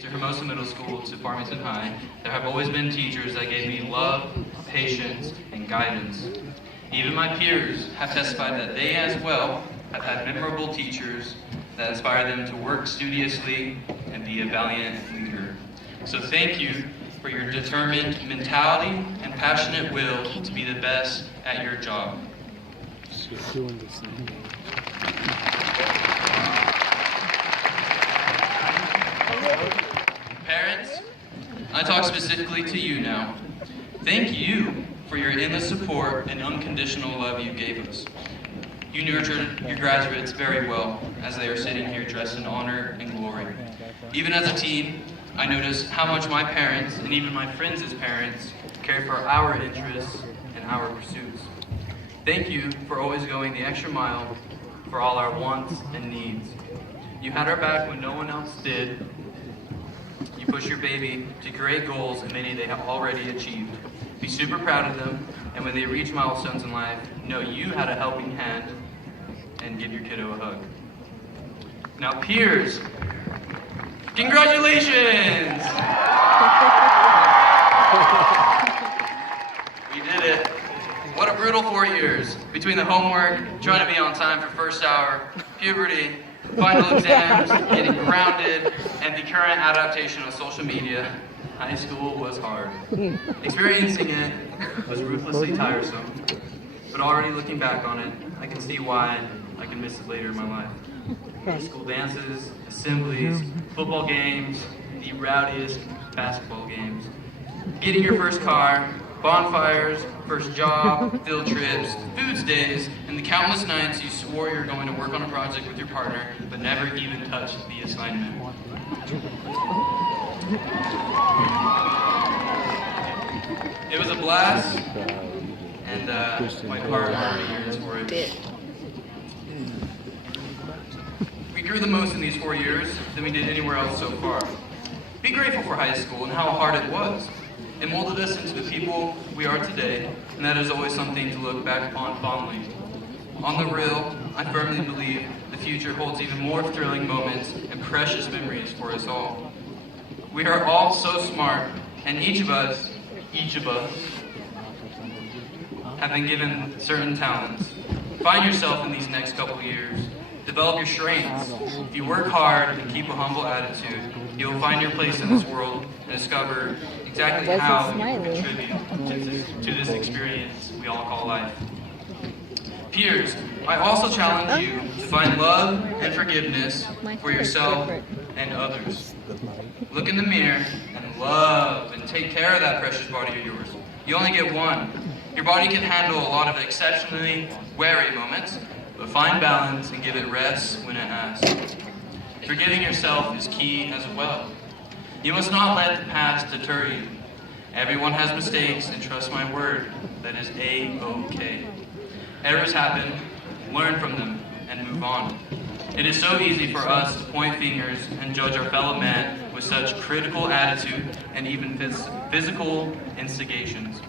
To Hermosa Middle School to Farmington High, there have always been teachers that gave me love, patience, and guidance. Even my peers have testified that they as well have had memorable teachers that inspire them to work studiously and be a valiant leader. So thank you for your determined mentality and passionate will to be the best at your job. Parents, I talk specifically to you now. Thank you for your endless support and unconditional love you gave us. You nurtured your graduates very well as they are sitting here dressed in honor and glory. Even as a teen, I noticed how much my parents and even my friends' parents care for our interests and our pursuits. Thank you for always going the extra mile for all our wants and needs. You had our back when no one else did. You push your baby to great goals, and many they have already achieved. Be super proud of them, and when they reach milestones in life, know you had a helping hand, and give your kiddo a hug. Now peers, congratulations! We did it. What a brutal 4 years. Between the homework, trying to be on time for first hour, puberty, final exams, getting grounded, and the current adaptation of social media, high school was hard. Experiencing it was ruthlessly tiresome, but already looking back on it, I can see why I can miss it later in my life. High school dances, assemblies, football games, the rowdiest basketball games, getting your first car, bonfires, first job, field trips, foods days, and the countless nights you swore you were going to work on a project with your partner, but never even touched the assignment. It was a blast, and my heart already yearns for it. We grew the most in these 4 years than we did anywhere else so far. Be grateful for high school and how hard it was. It molded us into the people we are today, and that is always something to look back upon fondly. On the real, I firmly believe the future holds even more thrilling moments and precious memories for us all. We are all so smart, and each of us have been given certain talents. Find yourself in these next couple years. Develop your strengths. If you work hard and keep a humble attitude, you'll find your place in this world and discover exactly how you can contribute to this experience we all call life. Peers, I also challenge you to find love and forgiveness for yourself and others. Look in the mirror and love and take care of that precious body of yours. You only get one. Your body can handle a lot of exceptionally wary moments, but find balance and give it rest when it asks. Forgiving yourself is key as well. You must not let the past deter you. Everyone has mistakes, and trust my word, that is A-OK. Errors happen, learn from them, and move on. It is so easy for us to point fingers and judge our fellow man with such critical attitude and even physical instigations.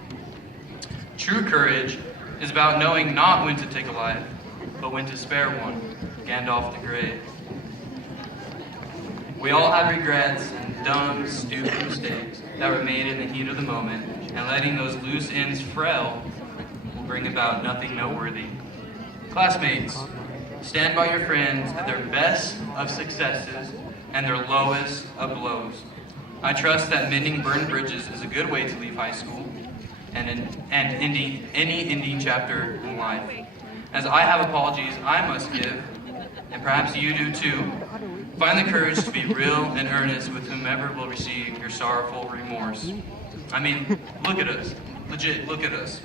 True courage is about knowing not when to take a life, but when to spare one. Gandalf the Grey. We all have regrets and dumb, stupid mistakes that were made in the heat of the moment, and letting those loose ends frail will bring about nothing noteworthy. Classmates, stand by your friends at their best of successes and their lowest of blows. I trust that mending burned bridges is a good way to leave high school and any ending chapter in life. As I have apologies I must give, and perhaps you do too, find the courage to be real and earnest with whomever will receive your sorrowful remorse. I mean, look at us. Legit, look at us.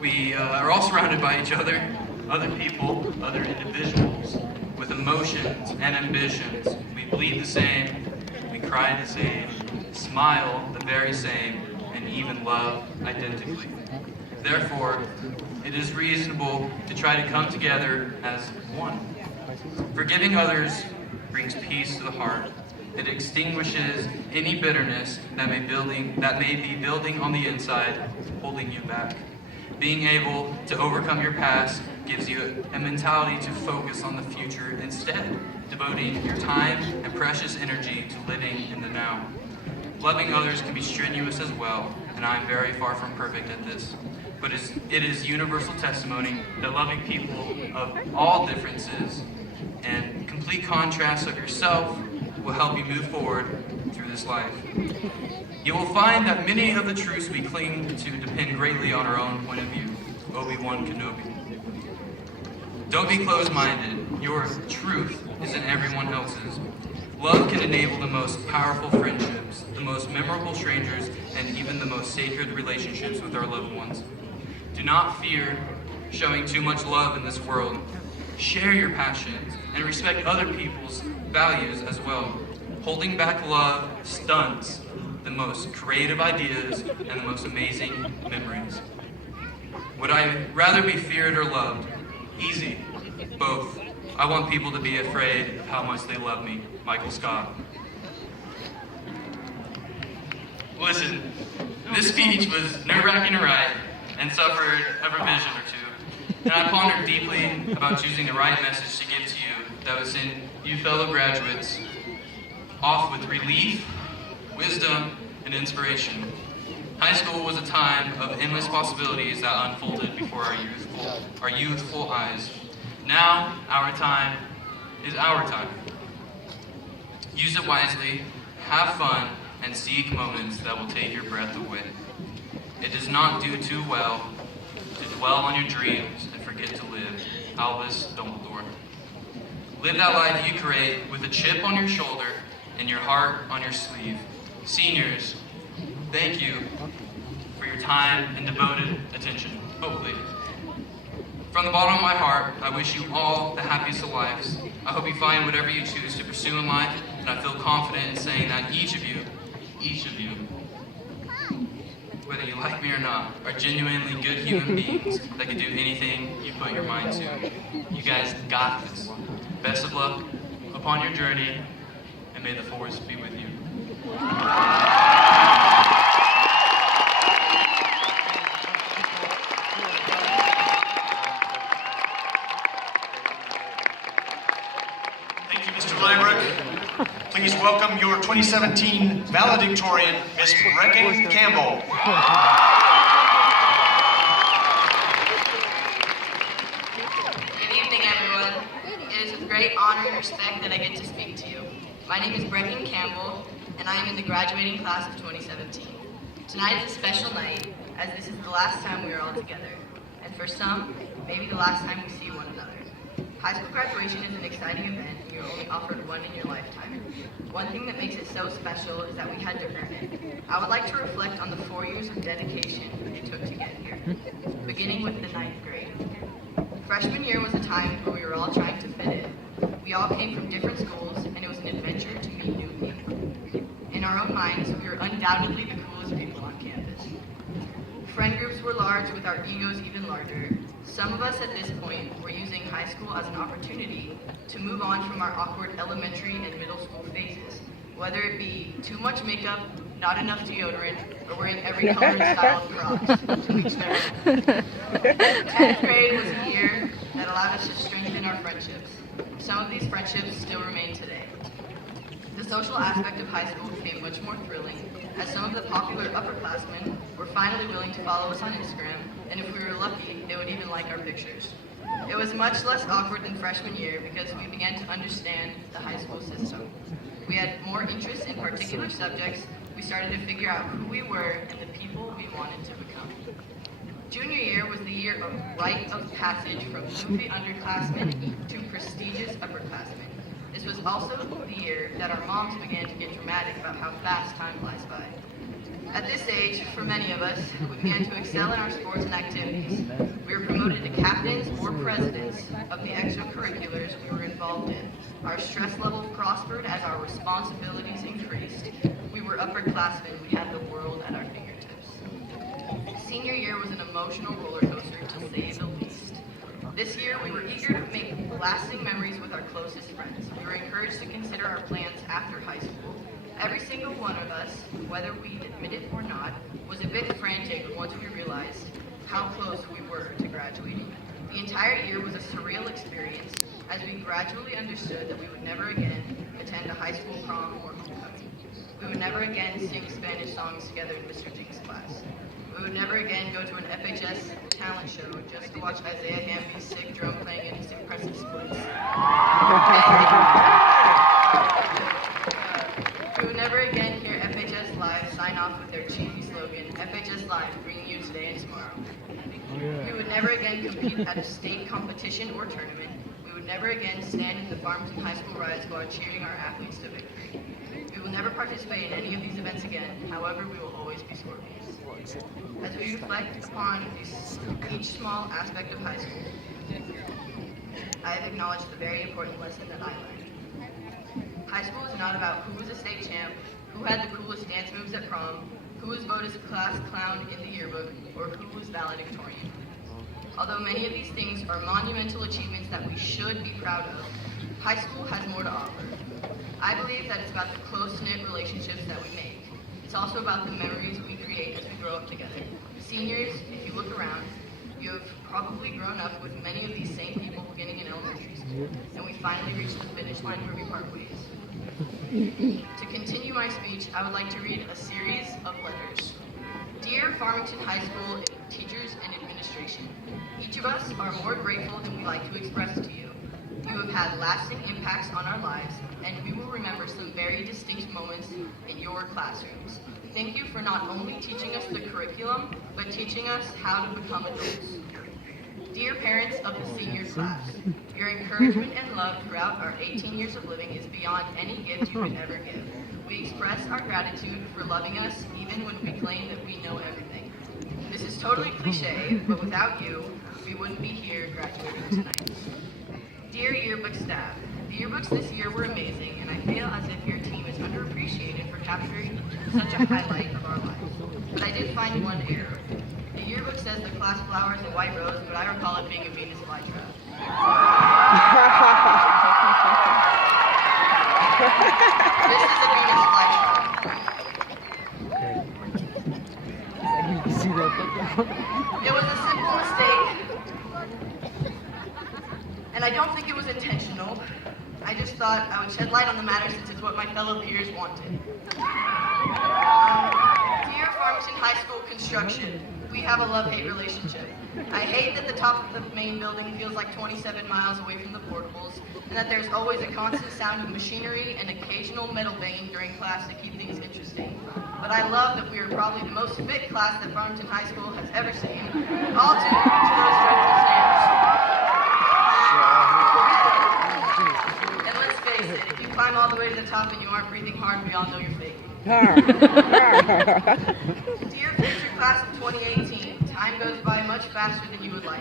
We are all surrounded by each other, other people, other individuals, with emotions and ambitions. We bleed the same, we cry the same, smile the very same, and even love identically. Therefore, it is reasonable to try to come together as one. Forgiving others brings peace to the heart. It extinguishes any bitterness that may be building on the inside, holding you back. Being able to overcome your past gives you a mentality to focus on the future instead, devoting your time and precious energy to living in the now. Loving others can be strenuous as well, and I am very far from perfect at this. But it is universal testimony that loving people of all differences and complete contrasts of yourself will help you move forward through this life. You will find that many of the truths we cling to depend greatly on our own point of view. Obi-Wan Kenobi. Don't be closed-minded. Your truth is in everyone else's. Love can enable the most powerful friendships, the most memorable strangers, and even the most sacred relationships with our loved ones. Do not fear showing too much love in this world. Share your passions and respect other people's values as well. Holding back love stunts the most creative ideas and the most amazing memories. Would I rather be feared or loved? Easy. Both. I want people to be afraid of how much they love me. Michael Scott. Listen, this speech was nerve-wracking to write and suffered a revision or two. And I pondered deeply about choosing the right message to give to you that would send you fellow graduates off with relief, wisdom, and inspiration. High school was a time of endless possibilities that unfolded before our youthful eyes. Now, our time is our time. Use it wisely, have fun, and seek moments that will take your breath away. It does not do too well to dwell on your dreams and forget to live. Albus Dumbledore. Live that life you create with a chip on your shoulder and your heart on your sleeve. Seniors, thank you for your time and devoted attention, hopefully. From the bottom of my heart, I wish you all the happiest of lives. I hope you find whatever you choose to pursue in life, and I feel confident in saying that each of you, whether you like me or not, are genuinely good human beings that can do anything you put your mind to. You guys got this. Best of luck upon your journey, and may the force be with you. Thank you, Mr. Lambert. Please welcome your 2017 valedictorian, Ms. Brecken Campbell. Good evening, everyone. It is with great honor and respect that I get to speak to you. My name is Brecken Campbell, and I am in the graduating class of 2017. Tonight is a special night, as this is the last time we are all together. And for some, maybe the last time we see one another. High school graduation is an exciting event, and you're only offered one in your lifetime. One thing that makes it so special is that we had to earn it. I would like to reflect on the 4 years of dedication it took to get here, beginning with the 9th grade. Freshman year was a time where we were all trying to fit in. We all came from different schools, and it was an adventure to meet new people. In our own minds, we were undoubtedly the coolest people on campus. Friend groups were large, with our egos even larger. Some of us at this point were using high school as an opportunity to move on from our awkward elementary and middle school phases, whether it be too much makeup, not enough deodorant, or wearing every color and style of Crocs, to each their own. 10th grade was a year that allowed us to strengthen our friendships. Some of these friendships still remain today. The social aspect of high school became much more thrilling, as some of the popular upperclassmen were finally willing to follow us on Instagram, and if we were lucky, they would even like our pictures. It was much less awkward than freshman year because we began to understand the high school system. We had more interest in particular subjects, we started to figure out who we were and the people we wanted to become. Junior year was the year of rite of passage from goofy underclassmen to prestigious upperclassmen. This was also the year that our moms began to get dramatic about how fast time flies by. At this age, for many of us, we began to excel in our sports and activities. We were promoted to captains or presidents of the extracurriculars we were involved in. Our stress level prospered as our responsibilities increased. We were upperclassmen. We had the world at our fingertips. Senior year was an emotional roller coaster, to say the least. This year, we were eager to make lasting memories with our closest friends. We were encouraged to consider our plans after high school. Every single one of us, whether we admit it or not, was a bit frantic once we realized how close we were to graduating. The entire year was a surreal experience as we gradually understood that we would never again attend a high school prom or homecoming. We would never again sing Spanish songs together in Mr. Jink's class. We would never again go to an FHS talent show just to watch Isaiah Gamby's sick drum playing in his impressive splits. We would never again hear FHS Live sign off with their cheesy slogan, FHS Live, bringing you today and tomorrow. We would never again compete at a state competition or tournament. We would never again stand in the Farmington High School riots while cheering our athletes to victory. We will never participate in any of these events again. However, we will always be Scorpions. As we reflect upon each small aspect of high school, I have acknowledged the very important lesson that I learned. High school is not about who was a state champ, who had the coolest dance moves at prom, who was voted class clown in the yearbook, or who was valedictorian. Although many of these things are monumental achievements that we should be proud of, high school has more to offer. I believe that it's about the close-knit relationships that we make. It's also about the memories we create as we grow up together. Seniors, if you look around, you have probably grown up with many of these same people beginning in elementary school, and we finally reached the finish line where we part ways. To continue my speech, I would like to read a series of letters. Dear Farmington High School teachers and administration, each of us are more grateful than we like to express to you. You have had lasting impacts on our lives, and we will remember some very distinct moments in your classrooms. Thank you for not only teaching us the curriculum, but teaching us how to become adults. Dear parents of the senior class, your encouragement and love throughout our 18 years of living is beyond any gift you could ever give. We express our gratitude for loving us even when we claim that we know everything. This is totally cliche, but without you, we wouldn't be here graduating tonight. Dear yearbook staff, the yearbooks this year were amazing, and I feel as if your team is underappreciated for capturing such a highlight of our lives. But I did find one error. The yearbook says the class flower is a white rose, but I recall it being a Venus flytrap. This is a Venus flytrap. It was a simple mistake, and I don't think it was intentional. I just thought I would shed light on the matter since it's what my fellow peers wanted. Dear Farmington High School construction, we have a love-hate relationship. I hate that the top of the main building feels like 27 miles away from the portables, and that there's always a constant sound of machinery and occasional metal banging during class to keep things interesting. But I love that we are probably the most fit class that Farmington High School has ever seen, all due to those dreadful stairs. And let's face it, if you climb all the way to the top and you aren't breathing hard, we all know you're faking. Dear future class of 2018, time goes by much faster than you would like.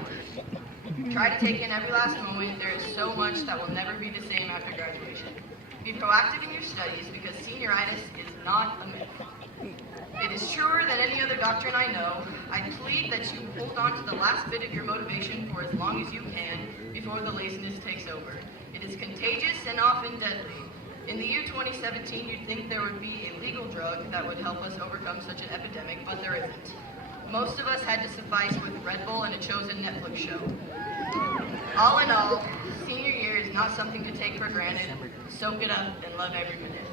Try to take in every last moment. There is so much that will never be the same after graduation. Be proactive in your studies because senioritis is not a myth. It is truer than any other doctrine I know. I plead that you hold on to the last bit of your motivation for as long as you can before the laziness takes over. It is contagious and often deadly. In the year 2017, you'd think there would be a legal drug that would help us overcome such an epidemic, but there isn't. Most of us had to suffice with Red Bull and a chosen Netflix show. All in all, senior year is not something to take for granted. Soak it up and love every minute.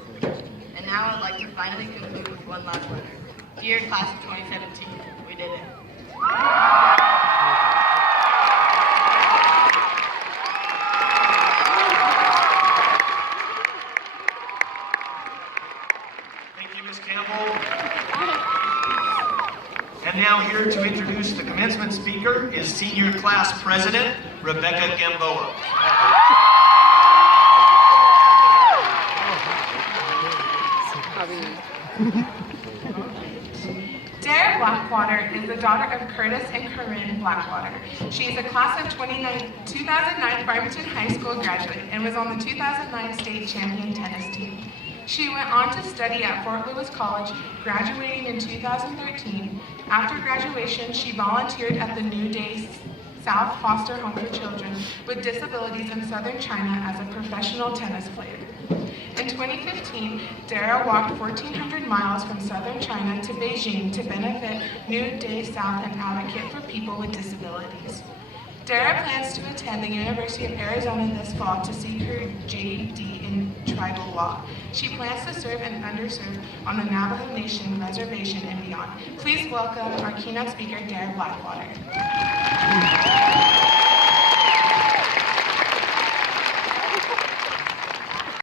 And now I'd like to finally conclude with one last letter. Dear class of 2017, we did it. And now here to introduce the commencement speaker is Senior Class President, Rebecca Gamboa. Dare Blackwater is the daughter of Curtis and Corinne Blackwater. She is a class of 2009 Farmington High School graduate and was on the 2009 state champion tennis team. She went on to study at Fort Lewis College, graduating in 2013. After graduation, she volunteered at the New Day South Foster Home for Children with Disabilities in Southern China as a professional tennis player. In 2015, Dara walked 1,400 miles from southern China to Beijing to benefit New Day South, an advocate for people with disabilities. Dara plans to attend the University of Arizona this fall to seek her JD in tribal law. She plans to serve and underserved on the Navajo Nation reservation and beyond. Please welcome our keynote speaker, Dara Blackwater.